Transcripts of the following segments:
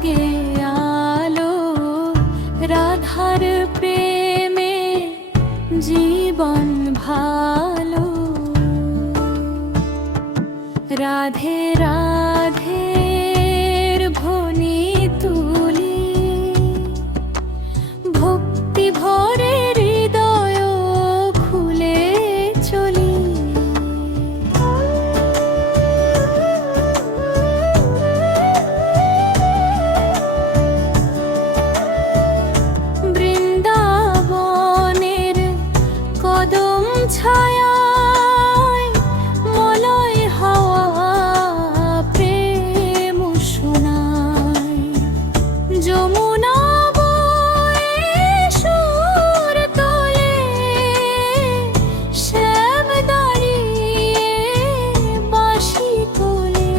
জাগে আলো রাধার প্রেমে জীবন ভালো। রাধে রাধের ধ্বনি তুলি ভক্তি ভরে হৃদয় খুলে চলি। বৃন্দাবনের কদম ছায়ায় মলয় হাওয়া প্রেম শোনায়। যমুনা বয়ে সুর তোলে শ্যাম দাঁড়িয়ে বাঁশি তোলে।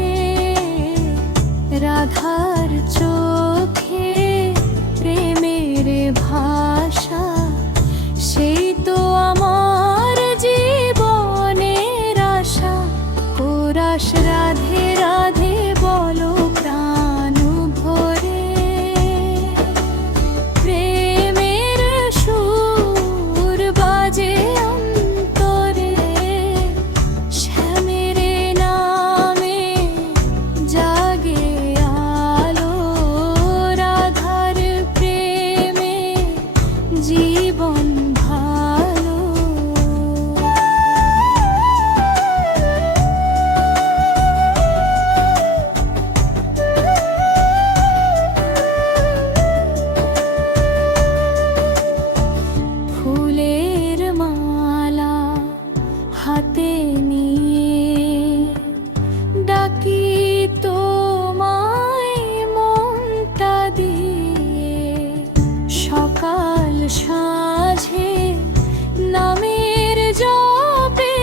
রাধার চোখে প্রেমের ভাষা সেই তো আমার জীবনের আশা। কোরাস রাধে রাধে বলো প্রাণ ভরে প্রেমের সুর বাজে অন্তরে। শ্যামের নামে জাগে আলো রাধার প্রেমে জীবন ভালো। ফুলের মালা হাতে নিয়ে ডাকি তোমায় মনটা দিয়ে। সকাল সাঁঝে নামের জপে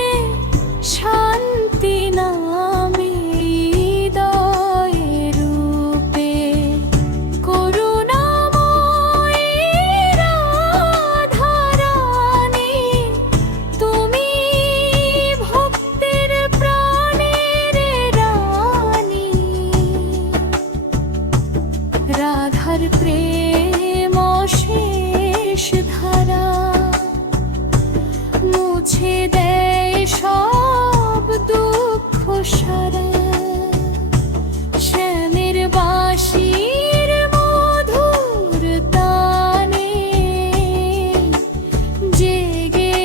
শান্তি নামে হৃদয়ে রূপে। করুণাময়ী রাধারানী তুমি ভক্তের প্রাণের রানী। রাধার প্রেম অশেষ ধারা মুছে দেয় সব দুঃখ সারা। শ্যামের বাঁশির মধুর তানে জেগে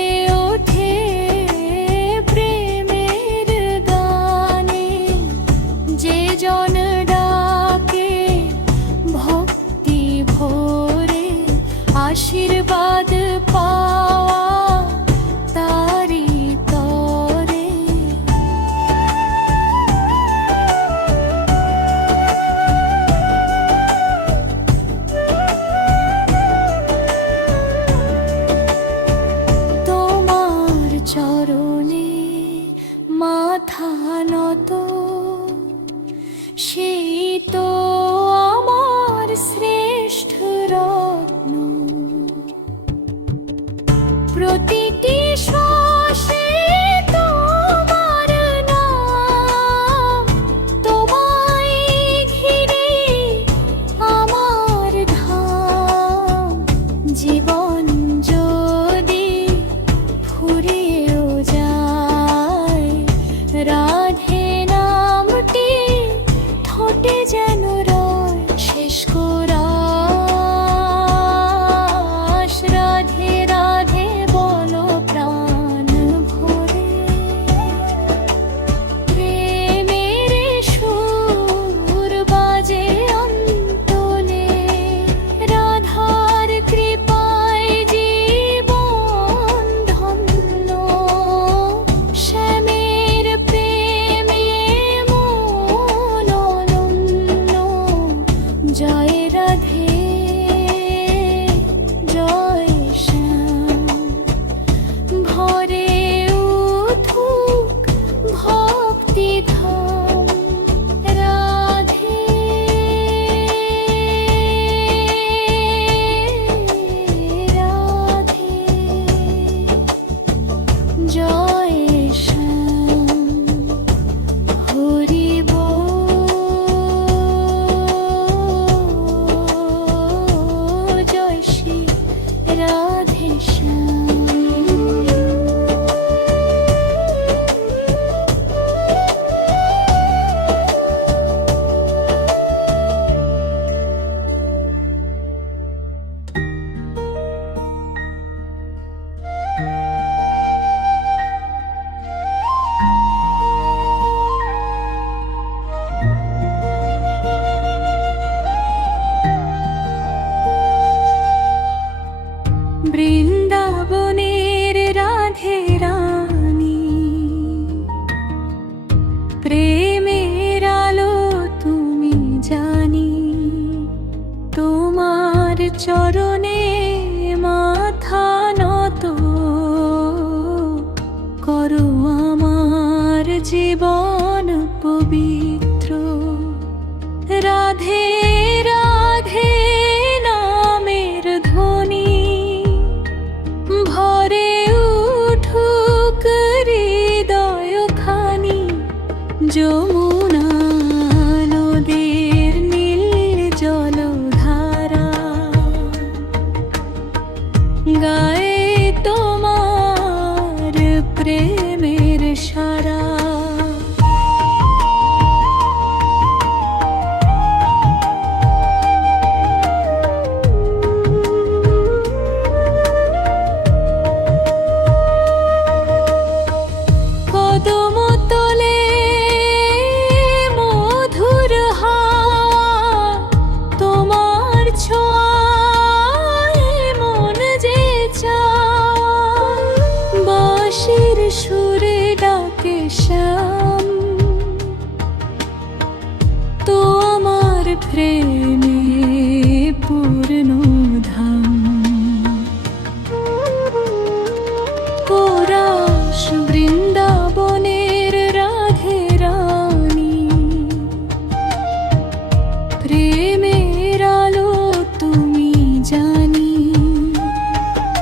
ওঠে প্রেমের গানে। যে জন ডাকে ভক্তি ভরে আশীর্বাদ পাওয়া তারি তরে। তোমার চরণে মাথা নত সেই তো আমার শ্রেষ্ঠ রত্ন। প্রতিটি শ্বাসে তোমার নাম, তোমায় ঘিরে আমার ধাম। জীবন যদি ফুরিয়েও যায় রাধে নামটি ঠোঁটে যেন রয় শেষ কোরাস। রাধে রাধে বলো প্রাণ ভরে প্রেমের সুর বাজে অন্তরে। রাধার কৃপায় জীবন ধন্য শ্যামের প্রেমে মন অনন্য। জয় চরণে মাথা নত করো আমার জীবন পবিত্র। রাধে রাধে নামের ধ্বনি ভরে উঠুক হৃদয়খানি। যমুনা নদীর নীল জলধারা গায়ে তোমার প্রেমের সারা। কদম তলে মধুর হাওয়া তোমার ছোঁয়ায় মন যে চাওয়া। বাঁশির সুরে ডাকে শ্যাম তোমার প্রেমে পূর্ণ ধাম। কোরাস বৃন্দাবনের রাধে রানী প্রেমের আলো তুমি জানি।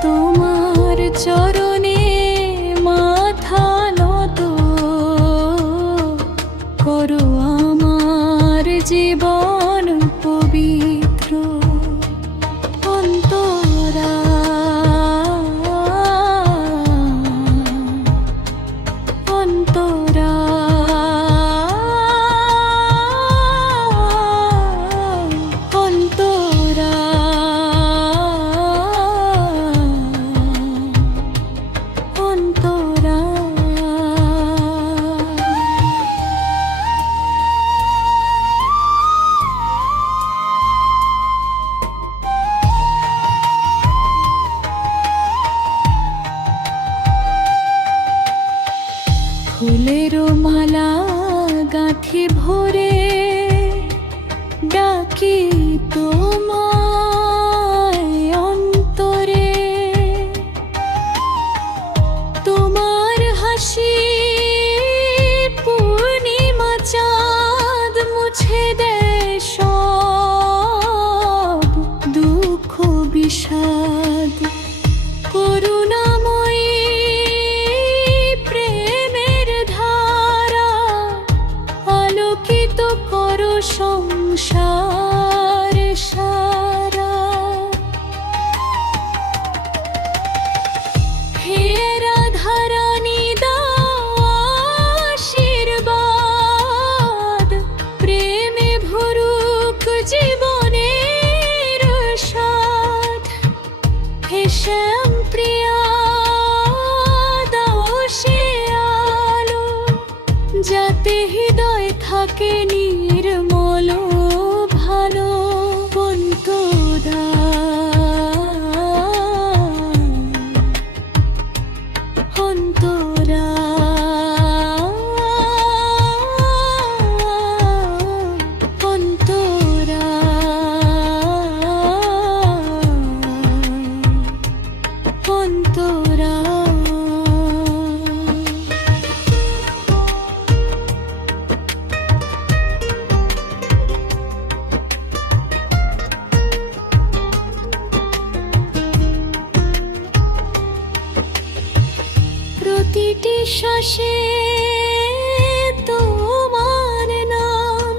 তোমার চরণে মাথা নত করো আমার জীবন পবিত্র। অন্তরা অন্তরা অন্তরা অন্তরা। ফুলের মালা গাঁথি ভরে ডাকি তোমায় অন্তরে। তোমার হাসি পূর্ণিমা চাঁদ মুছে দেয় সব দুঃখ বিষাদ। করুণাময়ী প্রেমের ধারা আলোকিত করো সংসার সারা। হে রাধারানী দাও আশীর্বাদ প্রেমে ভরুক জীবনের স্বাদ। হে শ্যাম প্রিয়া দাও সে আলো যাতে হৃদয় থাকে নির্মল ভালো। অন্তরা অন্তরা অন্তরা অন্তরা। প্রতিটি শ্বাসে তোমার নাম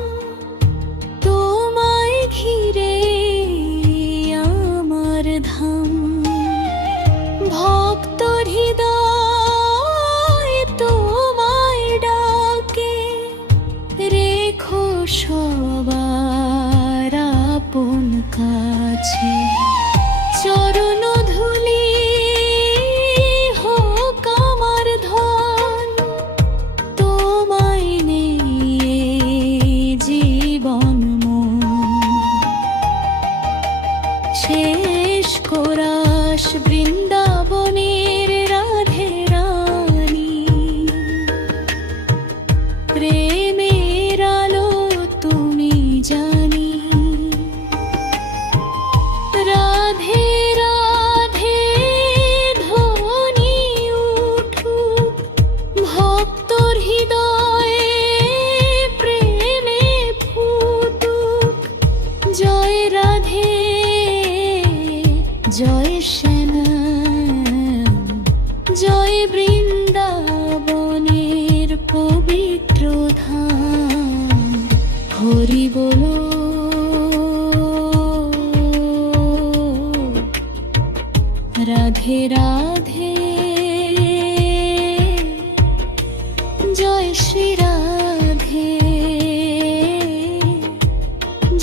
তোমায় ঘিরে আমার ধাম। ভক্ত হৃদয় তোমায় ডাকে রেখো সবার আপন কাছে। চরণ ধুলি হোক আমার ধন তোমায় নিয়ে জীবন মন। শেষ কোরাস বৃন্দাবনের রাধে রানী প্রেমের আলো তুমি জানি। রাধে রাধে জয় শ্রী রাধে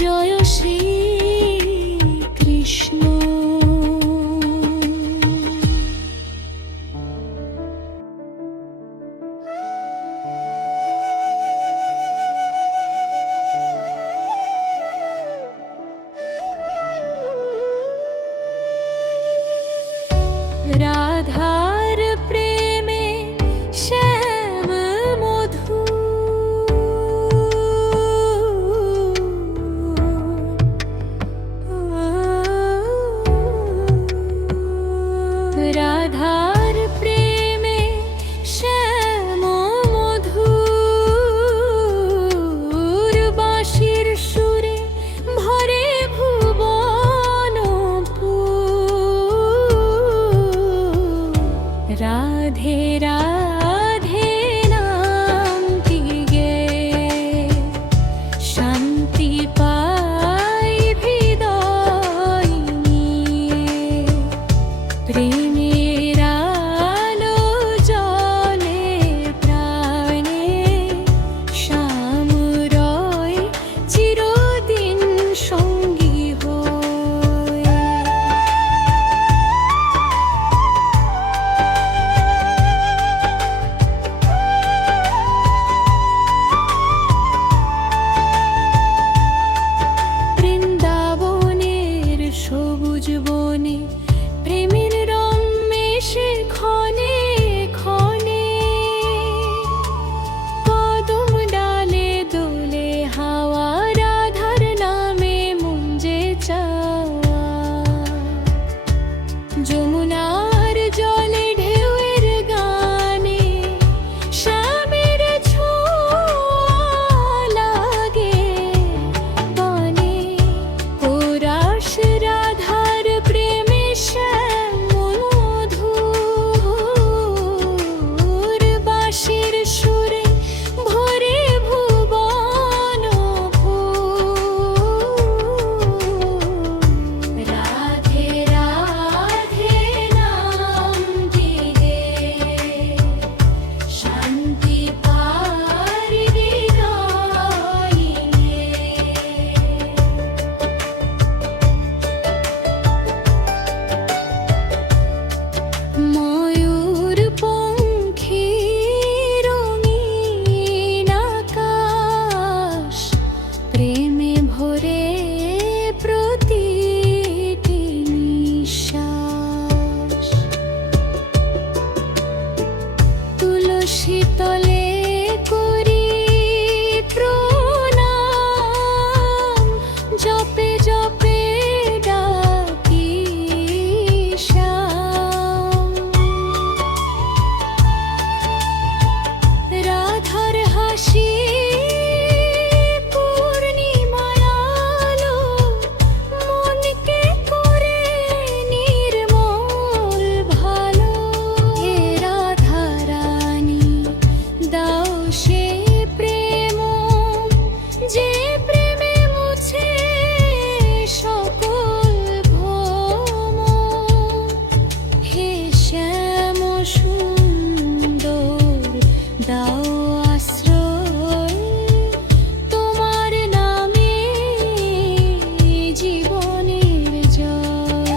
জয় শ্রী কৃষ্ণ। রাধার প্রেমে শ্যাম মধু রাধার প্রেমে শ্যাম মধুর বাঁশির সুরে ভরে ভুবন রাধে রাধে নামটি গে শান্তি পাই হৃদয় নিয়ে প্রেমের আলো জলে প্রাণে শ্যাম রয় চিরদিন সঙ্গী হয়ে। সবুজ বনে প্রেমের রমেশে ক্ষণে ক্ষণে কদম ডালে দোলে হাওয়া রাধার নামে মুঞ্জে চাওয়া যমুনার জলে ঢেউয়ের গানে শ্যামের ছোঁয়া লাগে গানে ওরাস রাধার প্রেমে শ্যাম মধুর বাঁশির সুরে ভরে ভুবন রাধে রাধে নামটি গে শান্তি পাই হৃদয় নিয়ে। ময়ূর পঙ্খী রঙিন আকাশ প্রেমে ভরে প্রতিটি নিঃশ্বাস তুলসী তলে করি প্রণাম জপে জপে ডাকি শ্যাম রাধার হাসি পূর্ণিমার আলো মনকে করে নির্মল ভালো। হে রাধা রানী দাও সে প্রেম যে প্রেমে মুছে সকল ভ্রম। হে শ্যাম সুন্দর দাও আশ্রয় তোমার নামে জীবনের জয়।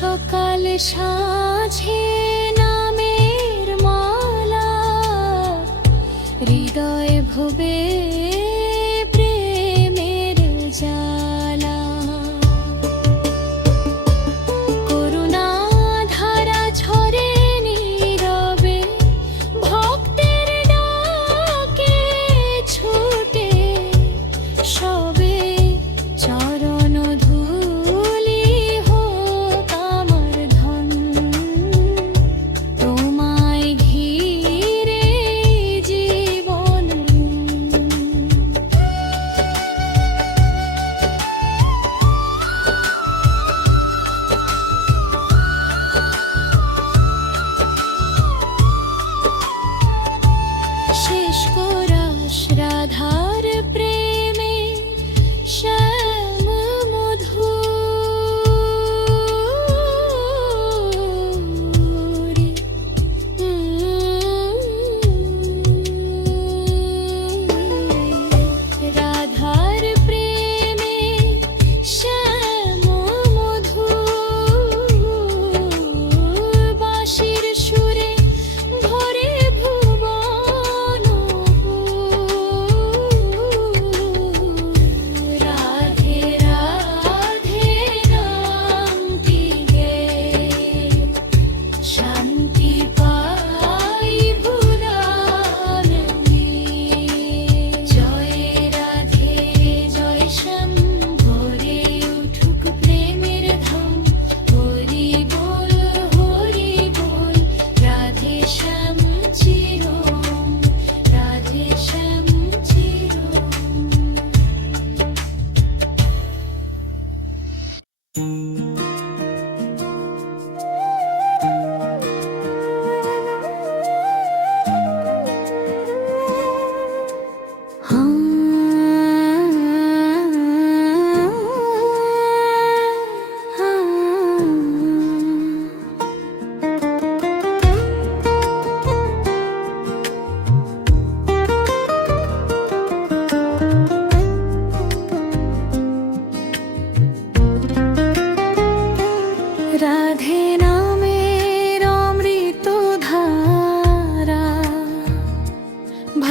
সকাল সাঁঝে নামের মালা হৃদয় ভবে প্রেমের জ্বালা করুণা ধারা ঝরে নীরবে ভক্তের ডাকে ছুটে সবে চরণ ধূলি হোক আমার ধন তোমায় ঘিরে জীবন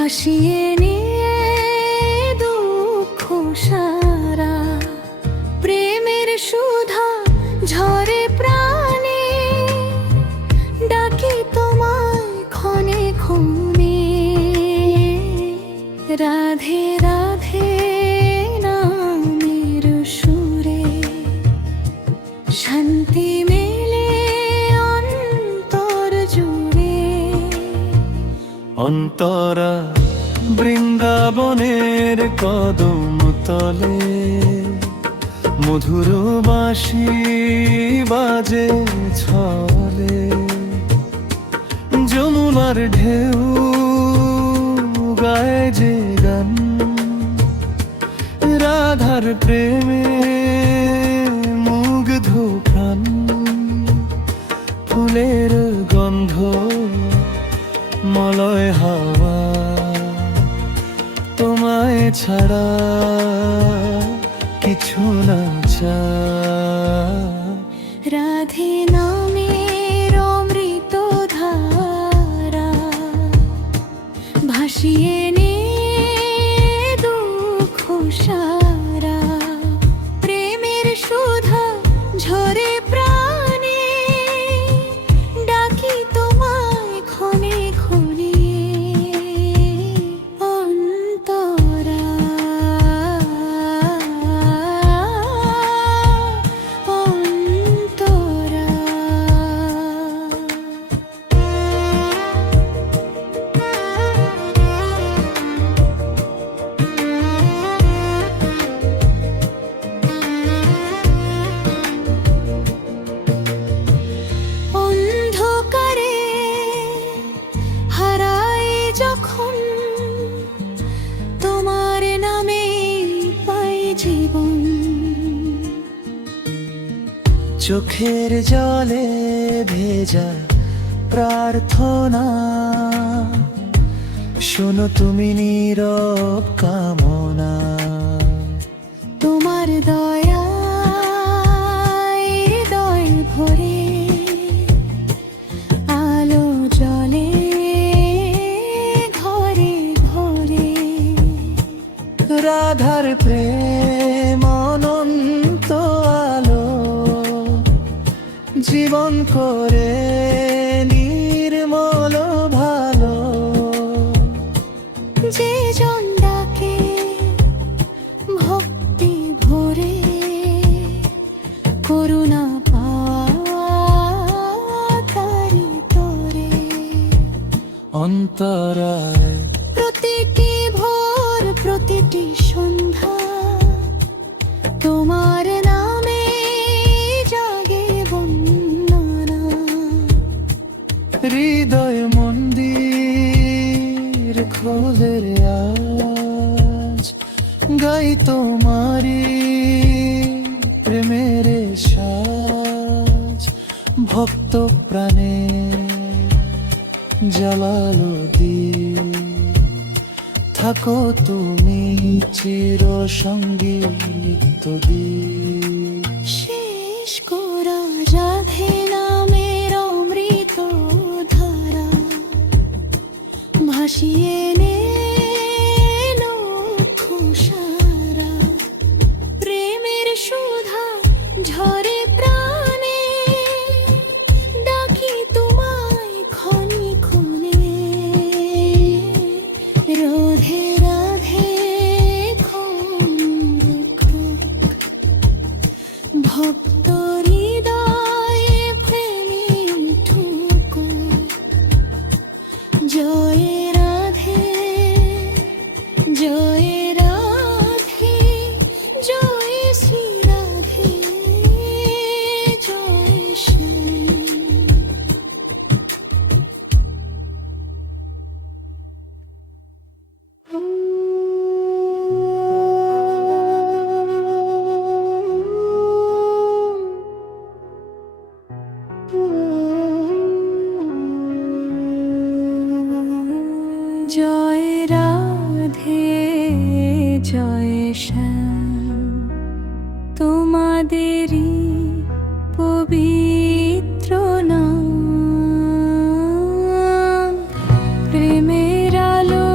ভাসিয়ে নিয়ে দুঃখ সারা, প্রেমের সুধা ঝরে প্রাণে, ডাকি তোমায় ক্ষণে ক্ষণে। রাধে রাধে নামের সুরে শান্তি মেলে অন্তর জুড়ে। অন্তরা বৃন্দাবনের কদম তলে মধুর বাঁশি বাজে ছলে। যমুনার ঢেউ গায়ে যে গান, রাধার প্রেমে মুগ্ধ প্রাণ। ফুলের গন্ধ মলয় হাওয়া, তোমায় ছাড়া কিছু না চাই। রাধে নামের অমৃত ধারা, ভাসিয়ে নিয়ে দুঃখ সারা, প্রেমের সুধা ঝরে প্রাণে, ডাকি তোমায় ক্ষণে ক্ষণে। অন্তরা অন্তরা। অন্ধকারে হারাই যখন, তোমার নামে পাই জীবন। চোখের জলে ভেজা প্রার্থনা, শোনো তুমি নীরব কামনা। তোমার দয়া হৃদয় ভরে, আলো জলে ঘরে ঘরে। রাধার প্রেম অনন্ত আলো, জীবন করে নির্মল ভালো। যে জন ডাকে ভক্তি ভরে, করুণা পাওয়া তারি তরে। অন্তরায় প্রতিটি ভোর প্রতিটি সন্ধ্যা, তোমার নামে জাগে বন্দনা। হৃদয় মন্দির খোলে রে আজ, গাই তোমারি প্রেমের সাজ। ভক্ত প্রাণে জ্বালালো দ্বীপ, থাকো তুমি চির সঙ্গী নিত্যদিন। শেষ করা রাধে নামের অমৃত ধারা, ভাসিয়ে নে লক্ষ সারা, প্রেমের সুধা ঝরে প্রাণে, ডাকি তোমায় ক্ষণে ক্ষণে। রাধে রাধে খন্দ ভক্ত হৃদয়ে প্রেমে ঠুকো। জয় রাধে জয় রাধে, জয় শ্রী রাধে, জয় শ্যাম। জয় রাধে জয় শ্যাম, তোমাদেরই পবিত্র নাম। প্রেমের আলো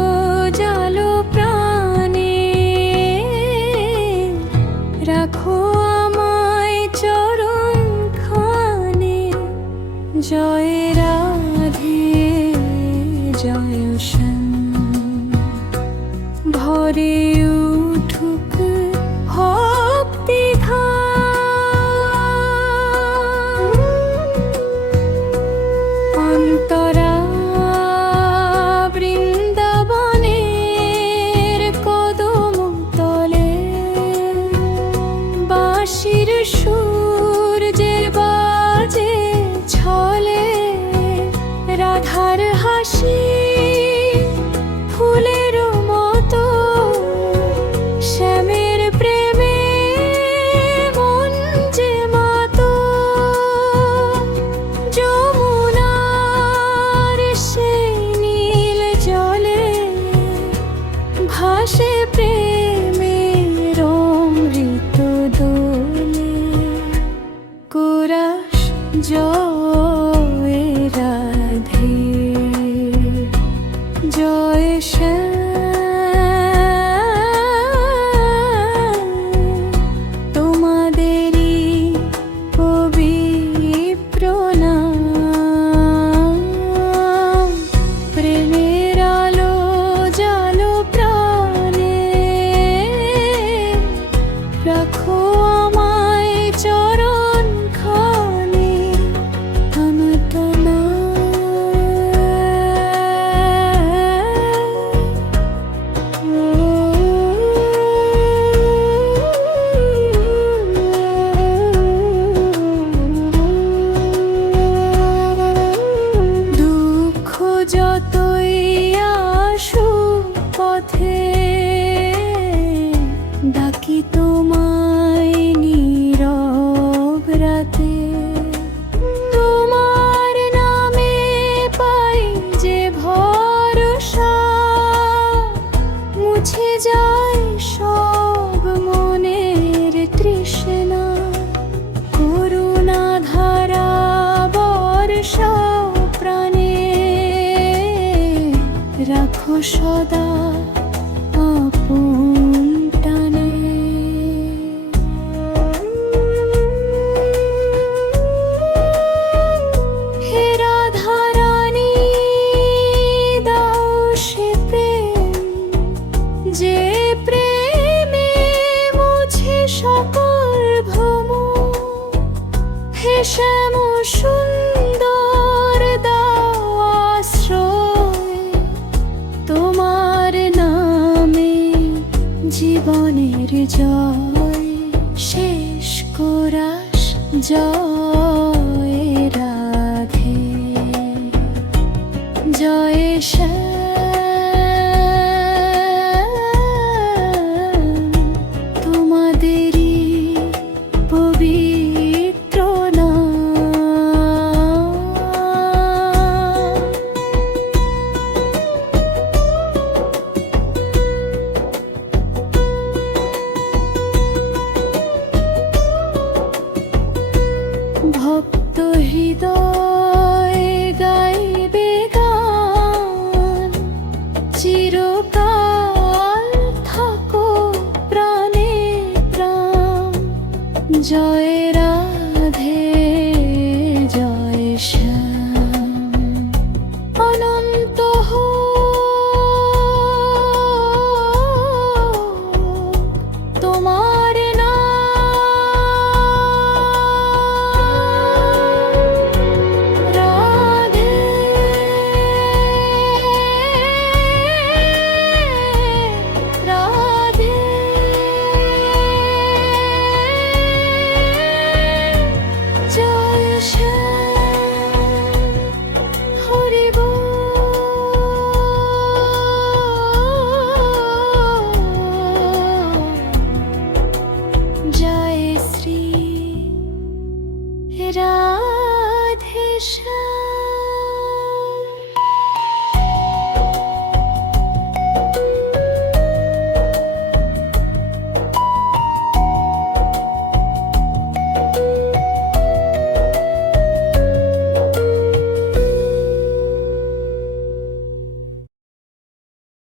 হাসি ফুলের মতো শ্যামের প্রেমে মন যে মাতো যমুনার সেই নীল জলে ভাসে প্রেমের অমৃত দোলে কোরাস জয় রাধে জয় শ্যাম তোমাদেরই পবিত্র নাম প্রেমের আলো জালো প্রাণে রাখো আমায় চরণ খানে টানা টানা দুঃখ যতই আসুক পথে ডাকি তোমায় নীরব রাতে তোমার নামে পাই যে ভরসা মুছে যায় সব মনের তৃষ্ণা করুণা ধারা বর্ষা প্রাণে রাখো সদা আপন টানে হে রাধা রানী দাও সে প্রেম যে প্রেমে মুছে সকল ভ্রম হে শ্যাম সুন্দর দাও আশ্রয় তোমার নামে জীবনের জয় শেষ কোরাস জয় রাধে জয় শ্যাম তোমাদেরই পবিত্র নাম ভক্ত হৃদয় গাইবে গান চিরকাল থাকো প্রাণে প্রাণ জয় রাধে জয় শ্যাম অনন্ত হোক তোমার রাধে রাধে জয় শ্যাম হরি বল জয় শ্রী রাধে শ্যাম।